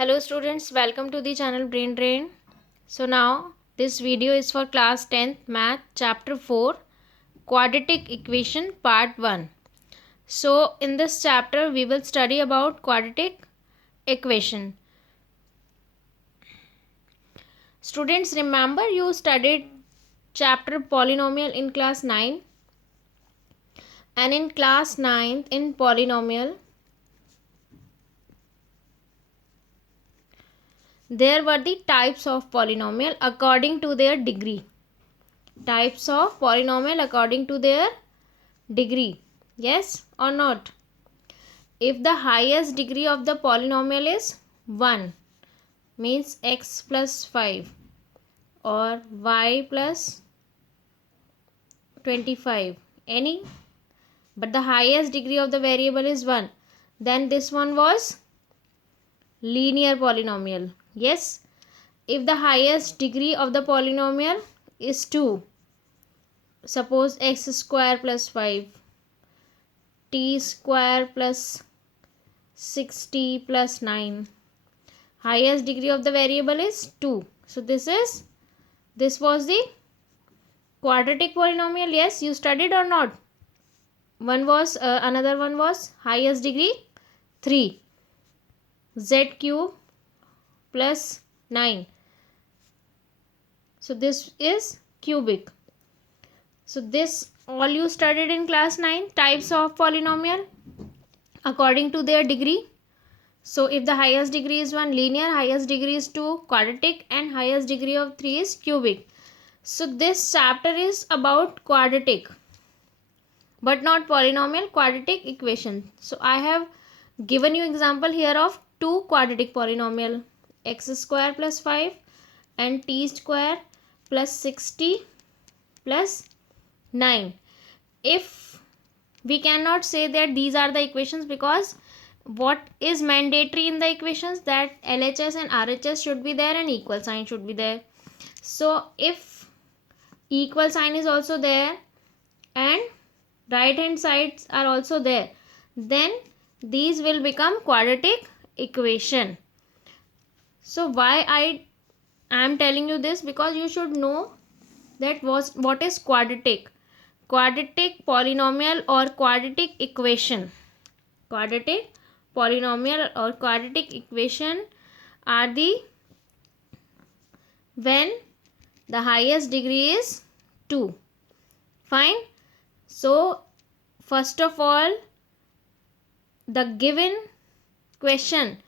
Hello students, welcome to the channel Brain Drain. So now this video is for class 10th math chapter 4 quadratic equation part 1. So in this chapter we will study about quadratic equation. Students, remember you studied chapter polynomial in class 9, and in class 9th in polynomial there were the types of polynomial according to their degree. Types of polynomial according to their degree. Yes or not? If the highest degree of the polynomial is 1, means x plus 5 or y plus 25, any, but the highest degree of the variable is 1, then this one was linear polynomial. Yes. If the highest degree of the polynomial is 2, suppose x square plus 5, t square plus 60 plus 9, highest degree of the variable is 2. So this was the quadratic polynomial. Yes, you studied or not? One was another one was highest degree 3, z cube plus 9. So this is cubic. So this all you studied in class 9, types of polynomial according to their degree. So if the highest degree is 1, linear, highest degree is 2, quadratic, and highest degree of 3 is cubic. So this chapter is about quadratic but not polynomial, quadratic equation. So I have given you example here of two quadratic polynomial, x square plus 5 and t square plus 60 plus 9. If we cannot say that these are the equations, because what is mandatory in the equations, that LHS and RHS should be there and equal sign should be there. So if equal sign is also there and right hand sides are also there, then these will become quadratic equation. So why I am telling you this, because you should know that what is quadratic polynomial or quadratic equation. Quadratic polynomial or quadratic equation are the when the highest degree is 2. Fine. So first of all, the given question,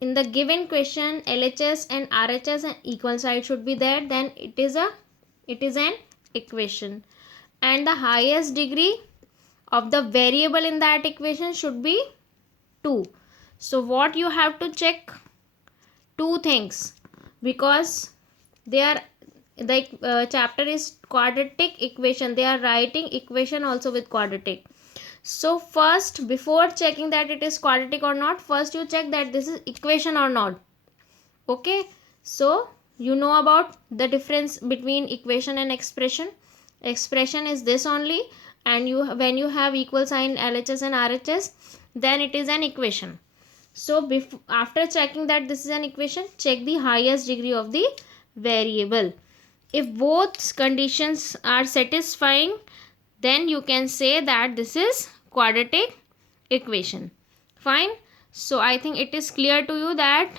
in the given question LHS and RHS and equal side should be there, then it is an equation, and the highest degree of the variable in that equation should be 2. So what you have to check? Two things, because they are the chapter is quadratic equation, they are writing equation also with quadratic. So first, before checking that it is quadratic or not, first you check that this is equation or not. Okay, so you know about the difference between equation and expression. Expression is this only, and when you have equal sign LHS and RHS, then it is an equation. So after checking that this is an equation, check the highest degree of the variable. If both conditions are satisfying, then you can say that this is quadratic equation. Fine. So I think it is clear to you that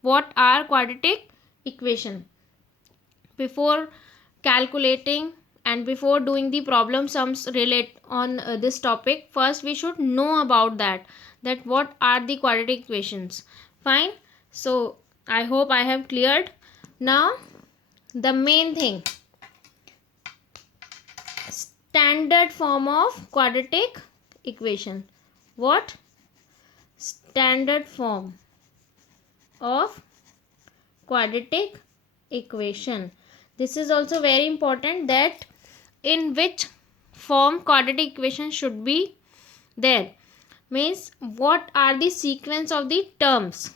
what are quadratic equation. Before calculating and before doing the problem sums relate on this topic, first we should know about that what are the quadratic equations. Fine. So I hope I have cleared. Now the main thing, standard form of quadratic equation. What? Standard form of quadratic equation. This is also very important, that in which form quadratic equation should be there, means what are the sequence of the terms.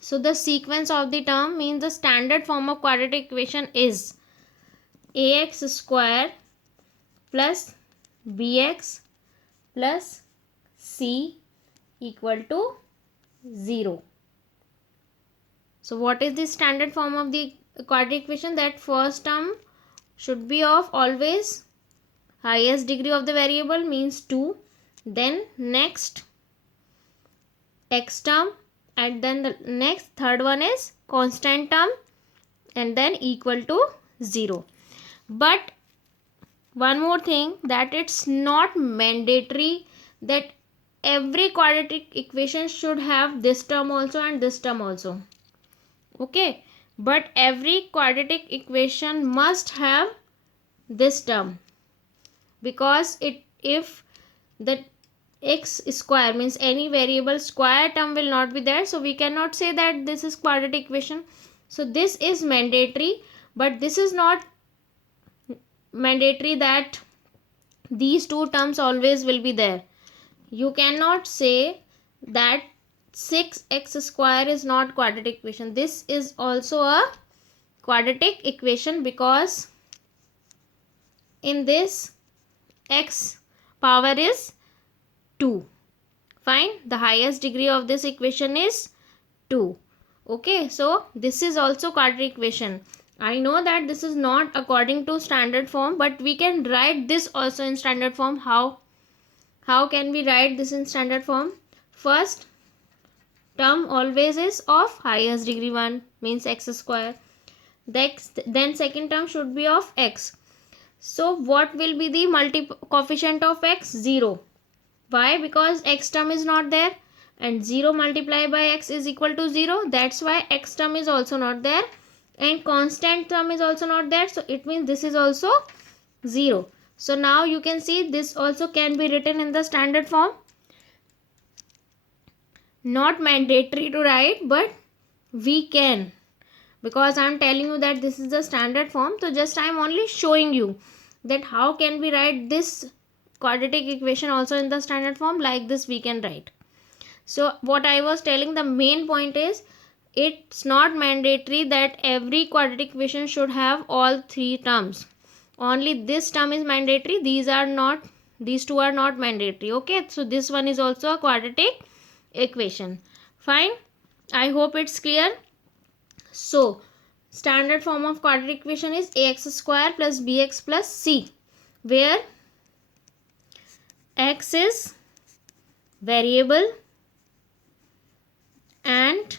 So the sequence of the term means the standard form of quadratic equation is ax square plus bx plus c equal to 0. So what is the standard form of the quadratic equation? That first term should be of always highest degree of the variable, means 2. Then next x term, and then the next third one is constant term, and then equal to 0. But one more thing, that it's not mandatory that every quadratic equation should have this term also and this term also. Okay, but every quadratic equation must have this term, because if the x square, means any variable square term, will not be there, so we cannot say that this is quadratic equation. So this is mandatory, but this is not mandatory that these two terms always will be there. You cannot say that 6x square is not quadratic equation. This is also a quadratic equation, because in this x power is 2. Fine, the highest degree of this equation is 2. Okay, so this is also quadratic equation. I know that this is not according to standard form, but we can write this also in standard form. How can we write this in standard form? First term always is of highest degree 1, means x square. Then second term should be of x. So what will be the coefficient of x? 0. Why? Because x term is not there, and 0 multiplied by x is equal to 0. That's why x term is also not there, and constant term is also not there. So it means this is also 0. So now you can see this also can be written in the standard form. Not mandatory to write, but we can, because I am telling you that this is the standard form. So just I am only showing you that how can we write this quadratic equation also in the standard form. Like this we can write. So what I was telling, the main point is, it's not mandatory that every quadratic equation should have all three terms. Only this term is mandatory. These two are not mandatory. Okay, so this one is also a quadratic equation. Fine, I hope it's clear. So standard form of quadratic equation is ax square plus bx plus c, where x is variable and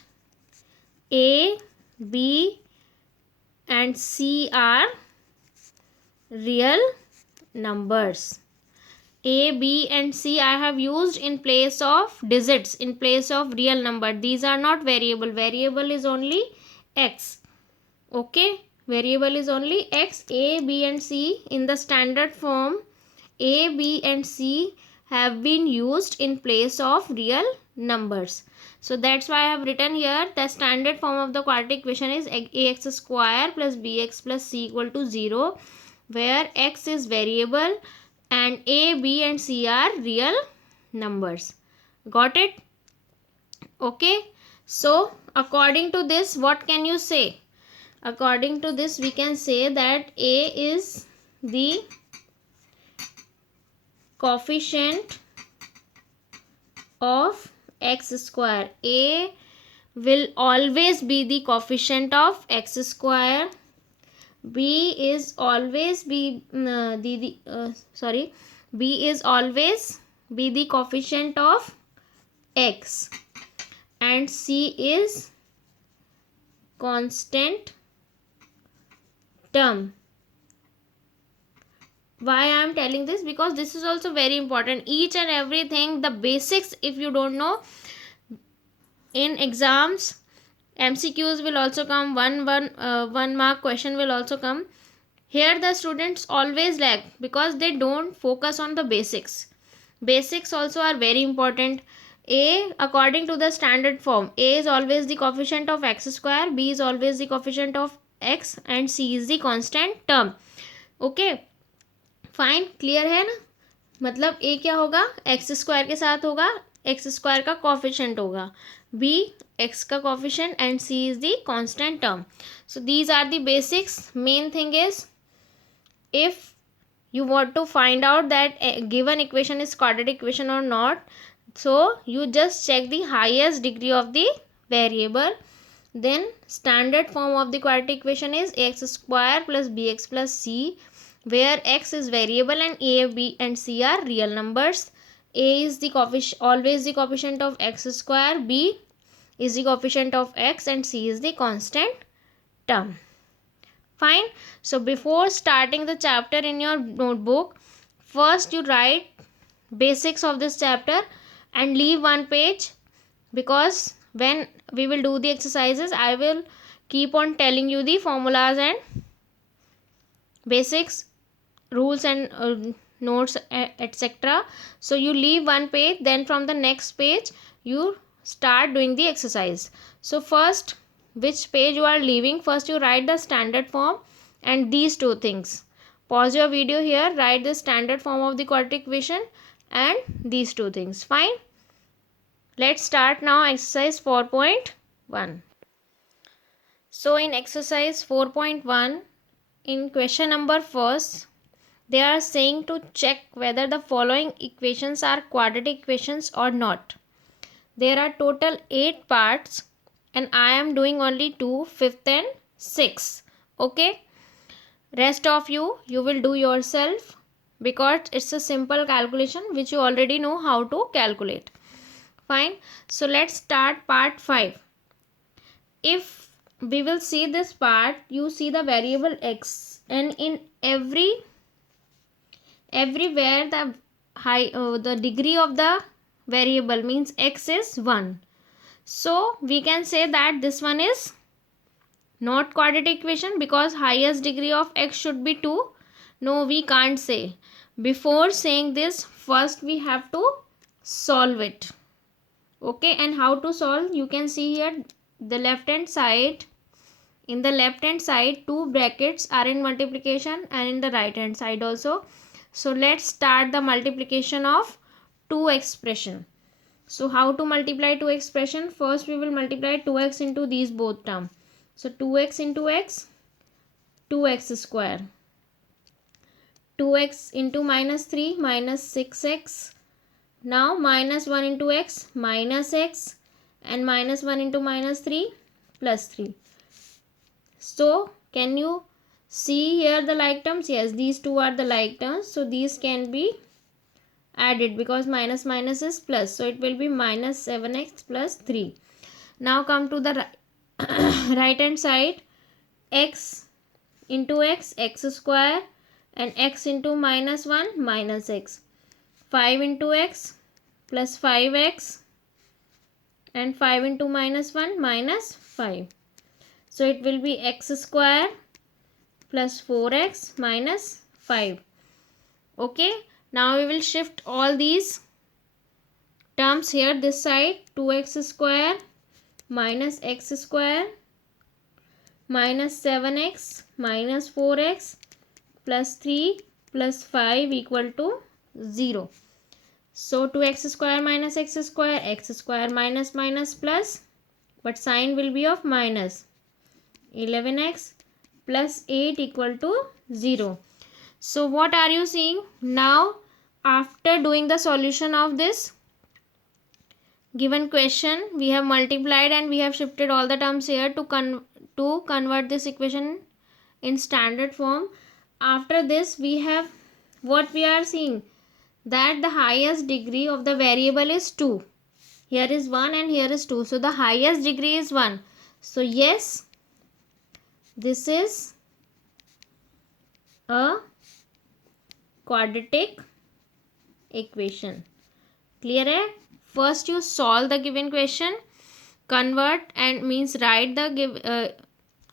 a, b and c are real numbers. A, B and C I have used in place of digits, in place of real number. These are not variable. Variable is only x. Okay, variable is only x. A, B and C in the standard form, A, B and C have been used in place of real numbers. So that's why I have written here the standard form of the quadratic equation is ax square plus bx plus c equal to 0, where x is variable and a, b and c are real numbers. Got it? Okay, so according to this, what can you say? According to this, we can say that a is the coefficient of x square. A will always be the coefficient of x square. B is always be B is always be the coefficient of x, and C is constant term. Why I am telling this? Because this is also very important. Each and everything, the basics, if you don't know, in exams MCQs will also come, one mark question will also come. Here the students always lag because they don't focus on the basics. Basics also are very important. A, according to the standard form, A is always the coefficient of x square, B is always the coefficient of x, and C is the constant term. Okay, fine, clear है ना? मतलब A क्या होगा, x square के साथ होगा, x square का coefficient होगा, B x का coefficient, and C is the constant term. So these are the basics. Main thing is, if you want to find out that a given equation is quadratic equation or not, so you just check the highest degree of the variable. Then standard form of the quadratic equation is ax square plus bx plus c, where x is variable and a, b and c are real numbers. A is the coefficient, always the coefficient of x square, b is the coefficient of x and c is the constant term. Fine. So before starting the chapter in your notebook, first you write basics of this chapter and leave one page, because when we will do the exercises I will keep on telling you the formulas and basics, rules and notes, etc. So you leave one page, then from the next page you start doing the exercise. So first, which page you are leaving, first you write the standard form and these two things. Pause your video here, write the standard form of the quadratic equation and these two things. Fine. Let's start now exercise 4.1. So in exercise 4.1, in question number first, they are saying to check whether the following equations are quadratic equations or not. There are total 8 parts and I am doing only 2, 5th and 6th. Okay. Rest of you will do yourself, because it's a simple calculation which you already know how to calculate. Fine. So let's start part 5. If we will see this part, you see the variable x, and in everywhere the degree of the variable means x is 1. So we can say that this one is not quadratic equation because highest degree of x should be 2. No, we can't say. Before saying this, first we have to solve it. Okay, and how to solve? You can see here the left hand side. In the left hand side, 2 brackets are in multiplication and in the right hand side also. So let's start the multiplication of 2 expression. So how to multiply 2 expression? First we will multiply 2x into these both terms. So 2x into x, 2x square. 2x into minus 3, minus 6x. Now minus 1 into x, minus x, and minus 1 into minus 3, plus 3. So can you see here the like terms? Yes, these two are the like terms. So these can be added because minus minus is plus. So it will be minus 7x plus 3. Now come to the right hand side. X into x, x square, and x into minus 1, minus x. 5 into x plus 5x, and 5 into minus 1, minus 5. So it will be x square plus 4x minus 5. Okay. Now we will shift all these terms here this side. 2x square minus x square minus 7x minus 4x plus 3 plus 5 equal to 0. So 2x square minus x square minus minus plus, but sign will be of minus. 11x plus 8 equal to 0. So what are you seeing? Now after doing the solution of this given question, we have multiplied and we have shifted all the terms here to convert this equation in standard form. After this we have what we are seeing, that the highest degree of the variable is 2. Here is 1 and here is 2. So the highest degree is 1. So yes, this is a quadratic equation. Clear hai? First you solve the given question, convert and means write the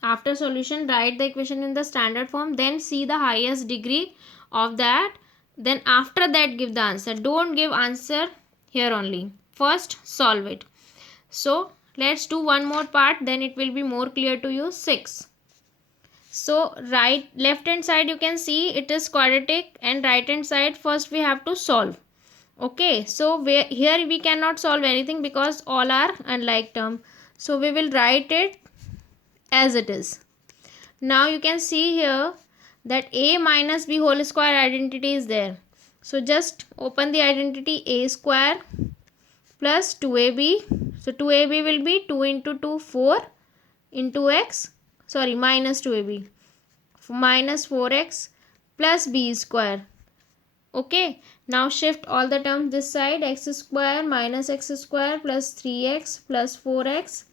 after solution write the equation in the standard form, then see the highest degree of that, then after that give the answer. Don't give answer here only. First solve it. So let's do one more part, then it will be more clear to you. 6. So left hand side you can see it is quadratic, and right hand side first we have to solve. Okay, so here we cannot solve anything because all are unlike term. So we will write it as it is. Now you can see here that a minus b whole square identity is there. So just open the identity, a square plus 2ab. So 2ab will be 2 into 2, 4. into x, sorry, minus 2ab, minus 4x plus b square. Okay, now shift all the terms this side. X square minus x square plus 3x plus 4x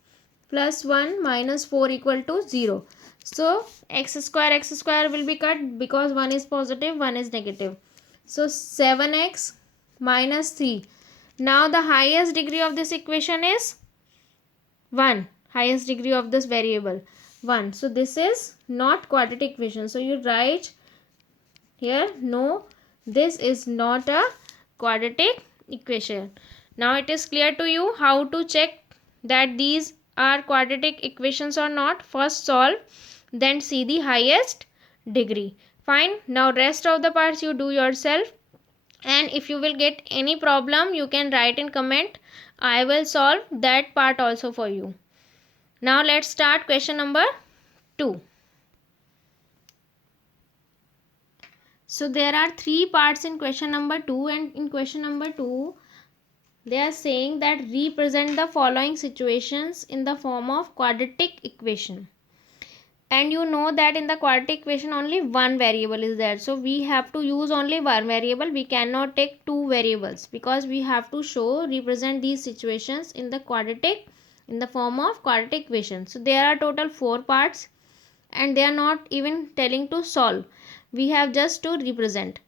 plus 1 minus 4 equal to 0. So x square will be cut because 1 is positive, 1 is negative. So 7x minus 3. Now the highest degree of this equation is 1. Highest degree of this variable 1. So this is not quadratic equation. So you write here, no, this is not a quadratic equation. Now it is clear to you how to check that these are quadratic equations or not. First solve, then see the highest degree. Fine. Now rest of the parts you do yourself, and if you will get any problem you can write in comment. I will solve that part also for you. Now let's start question number 2. So there are 3 parts in question number 2, and in question number 2 they are saying that represent the following situations in the form of quadratic equation. And you know that in the quadratic equation only one variable is there, so we have to use only one variable. We cannot take two variables because we have to represent these situations in the form of quadratic equation. So there are total 4 parts and they are not even telling to solve. We have just to represent.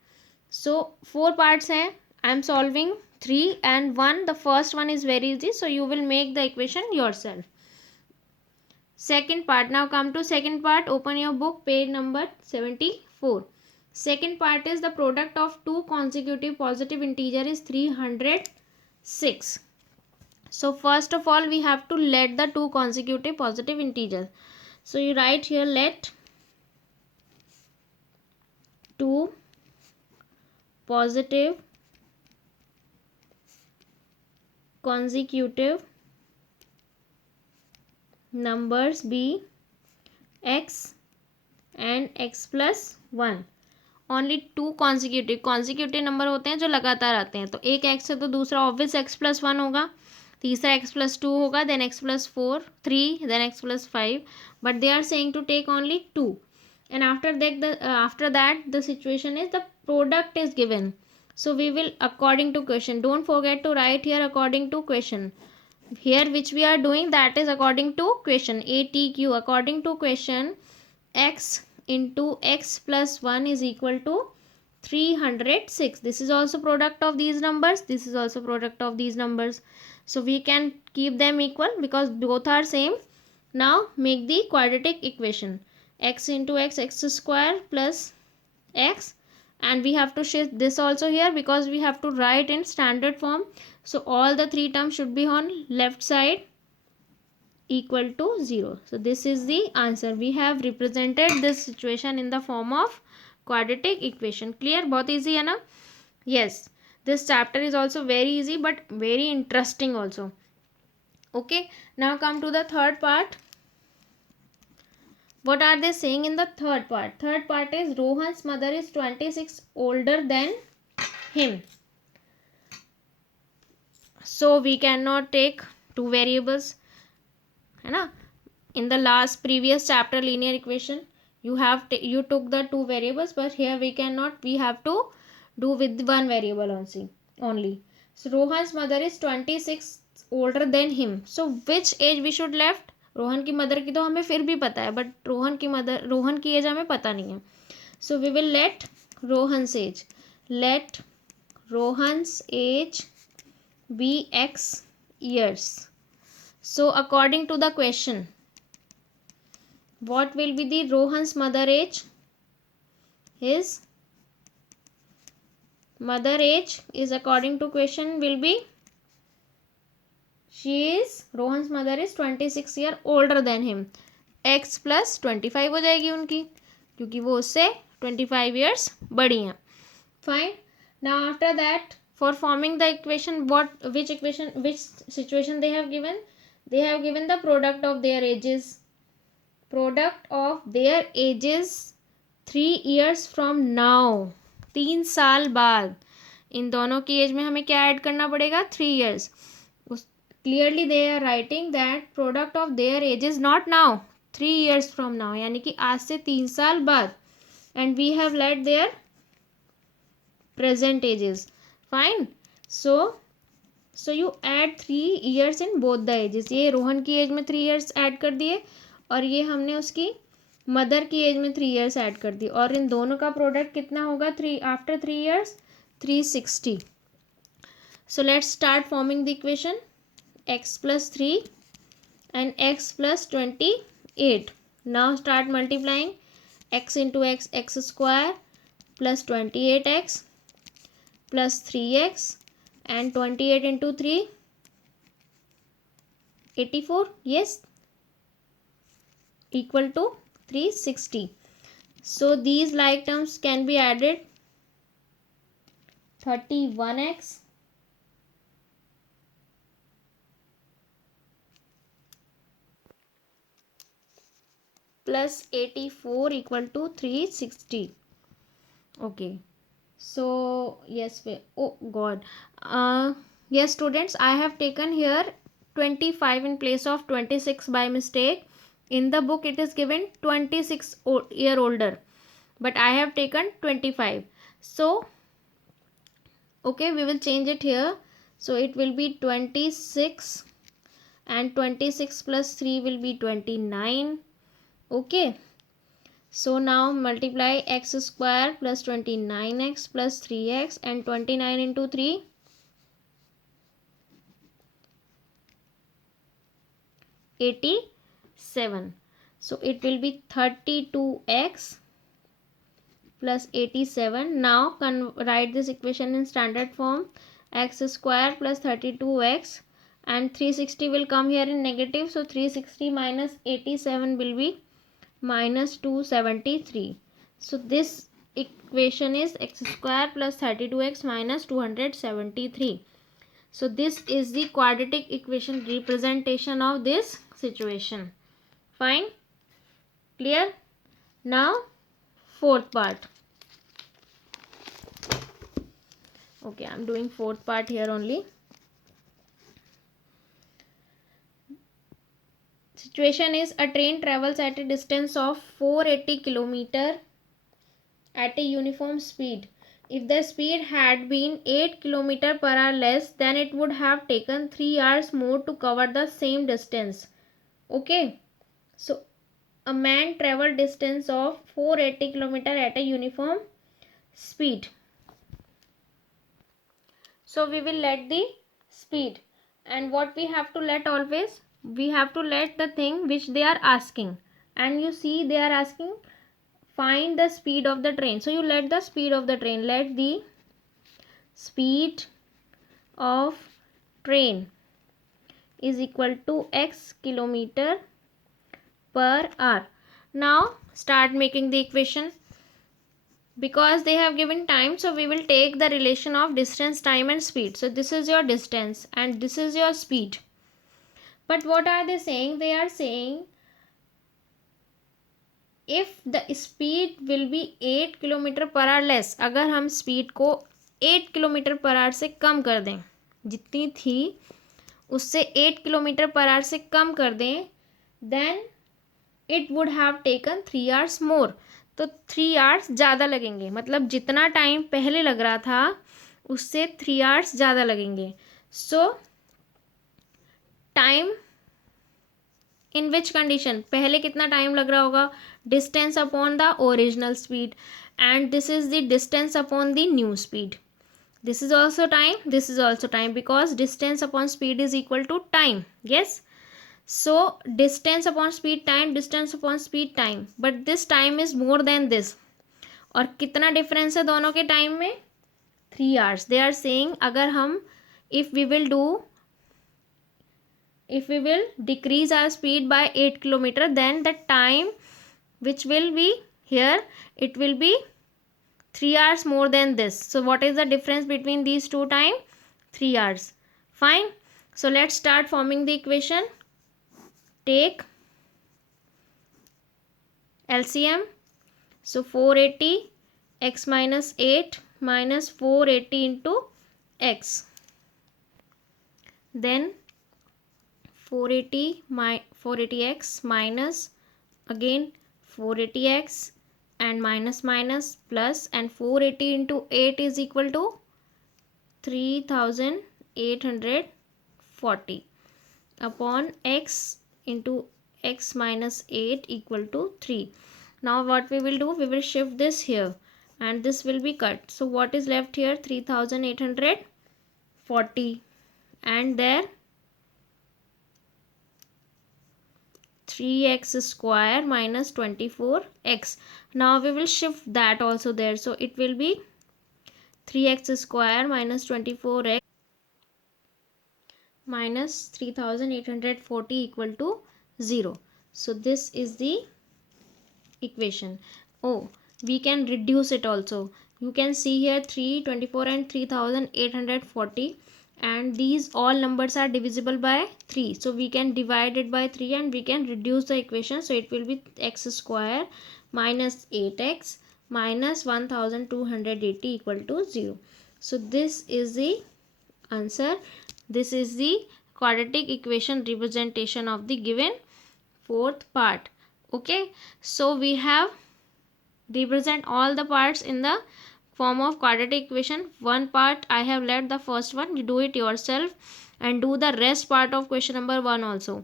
So 4 parts hai. I am solving 3 and 1. The first one is very easy, so you will make the equation yourself. Second part. Now come to second part. Open your book, page number 74. Second part is the product of two consecutive positive integer is 306. So first of all we have to let the two consecutive positive integers. So you write here, let two positive consecutive numbers be x and x plus 1. Only two consecutive number होते हैं जो लगातार आते हैं. तो एक x है तो दूसरा ऑब्वियस x प्लस 1 होगा, तीसरा x प्लस 2 होगा, then x plus 4, 3, then x plus 5. But they are saying to take only 2. And after that the situation is the product is given. So we will according to question. Don't forget to write here according to question. Here which we are doing, that is according to question. ATQ, according to question, x into x plus 1 is equal to 306. This is also product of these numbers. This is also product of these numbers. So we can keep them equal because both are same. Now make the quadratic equation. X into x, x square plus x, and we have to shift this also here because we have to write in standard form. So all the 3 terms should be on left side equal to 0. So this is the answer. We have represented this situation in the form of quadratic equation. Clear? बहुत easy है ना? Yes. This chapter is also very easy but very interesting also. Okay. Now come to the third part. What are they saying in the third part? Third part is Rohan's mother is 26 older than him. So we cannot take two variables. है ना? In the last previous chapter linear equation, you took the two variables, but here we cannot. We have to do with one variable only. So Rohan's mother is 26 older than him. So which age we should left? Rohan की mother की तो हमें फिर भी पता है, but Rohan की as हमें पता नहीं है. So we will let Rohan's age be x years. So according to the question, what will be the Rohan's mother age? His mother age is according to question will be, Rohan's mother is 26 year older than him. x plus 25 हो जाएगी उनकी, क्योंकि वो उससे 25 years बड़ी हैं. Fine. Now after that, for forming the equation, which situation they have given? They have given the product of their ages. Product of their ages 3 years from now. 3 साल बाद इन दोनों की एज में हमें क्या ऐड करना पड़ेगा? 3 years. clearly they are writing that product of their age is not now, 3 years from now, यानी कि आज से 3 साल बाद, and we have let their present ages. Fine. So you add 3 years in both the ages. ये रोहन की as में 3 years add कर दिए और ये हमने उसकी मदर की एज में 3 years ऐड कर दिए, और इन दोनों का प्रोडक्ट कितना होगा 3 after 3 years 360. So let's start forming the equation. X plus 3 and x plus 28. Now start multiplying. X into x, x square plus 28x plus 3x and 28 into 3, 84. Yes, equal to 360. So these like terms can be added. 31x plus 84 equal to 360. Okay. So yes, oh god, yes students, I have taken here 25 in place of 26 by mistake. In the book it is given 26 year older, but I have taken 25. So okay, we will change it here. So it will be 26 and 26 plus 3 will be 29. Okay. So now multiply x square plus 29x plus 3x and 29 into 3, 87. So it will be 32x plus 87. Now write this equation in standard form. X square plus 32x and 360 will come here in negative. So 360 minus 87 will be minus 273. So this equation is x square plus 32x minus 273. So this is the quadratic equation representation of this situation. Fine, clear? Now fourth part. Okay, I'm doing fourth part here only. Situation is a train travels at a distance of 480 km at a uniform speed. If the speed had been 8 km per hour less, then it would have taken 3 hours more to cover the same distance. Okay. So a man traveled distance of 480 km at a uniform speed. So we will let the speed, and what we have to let always, we have to let the thing which they are asking, and you see they are asking find the speed of the train. So you let the speed of the train, let the speed of train is equal to x kilometer per hour. Now start making the equation. Because they have given time, so we will take the relation of distance, time and speed. So this is your distance and this is your speed. But what are they saying? They are saying if the speed will be 8 km per hour less, अगर हम speed को 8 km per hour से कम कर दें, जितनी थी उससे 8 km per hour से कम कर दें, then it would have taken 3 hours more. तो 3 hours ज़्यादा लगेंगे, मतलब जितना टाइम पहले लग रहा था उससे 3 hours ज़्यादा लगेंगे. सो टाइम इन विच कंडीशन, पहले कितना टाइम लग रहा होगा, distance upon the original speed, and this is the distance upon the new speed. This is also time, this is also time, because distance upon speed is equal to time. Yes. So distance upon speed time, distance upon speed time, but this time is more than this. और कितना difference है दोनों के time में, 3 hours. They are saying अगर हम if we will decrease our speed by 8 km, then the time which will be here, it will be 3 hours more than this. So what is the difference between these two time? 3 hours. Fine. So let's start forming the equation. Take LCM. So 480 x minus 8 minus 480 into x. Then 480x minus again 480x and minus minus plus, and 480 into 8 is equal to 3840 upon x into x minus 8 equal to 3. Now what we will do, we will shift this here and this will be cut. So what is left here? 3840, and there 3x square minus 24x. Now we will shift that also there, so it will be 3x square minus 24x minus 3840 equal to 0. So this is the equation. Oh, we can reduce it also. You can see here 324 and 3840, and these all numbers are divisible by 3, so we can divide it by 3 and we can reduce the equation. So it will be x square minus 8x minus 1280 equal to 0. So this is the answer. This is the quadratic equation representation of the given fourth part. Okay, so we have represent all the parts in the form of quadratic equation. One part I have left, the first one, you do it yourself and do the rest part of question number 1 also,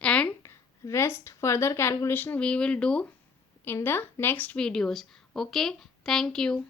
and rest further calculation we will do in the next videos. Okay, thank you.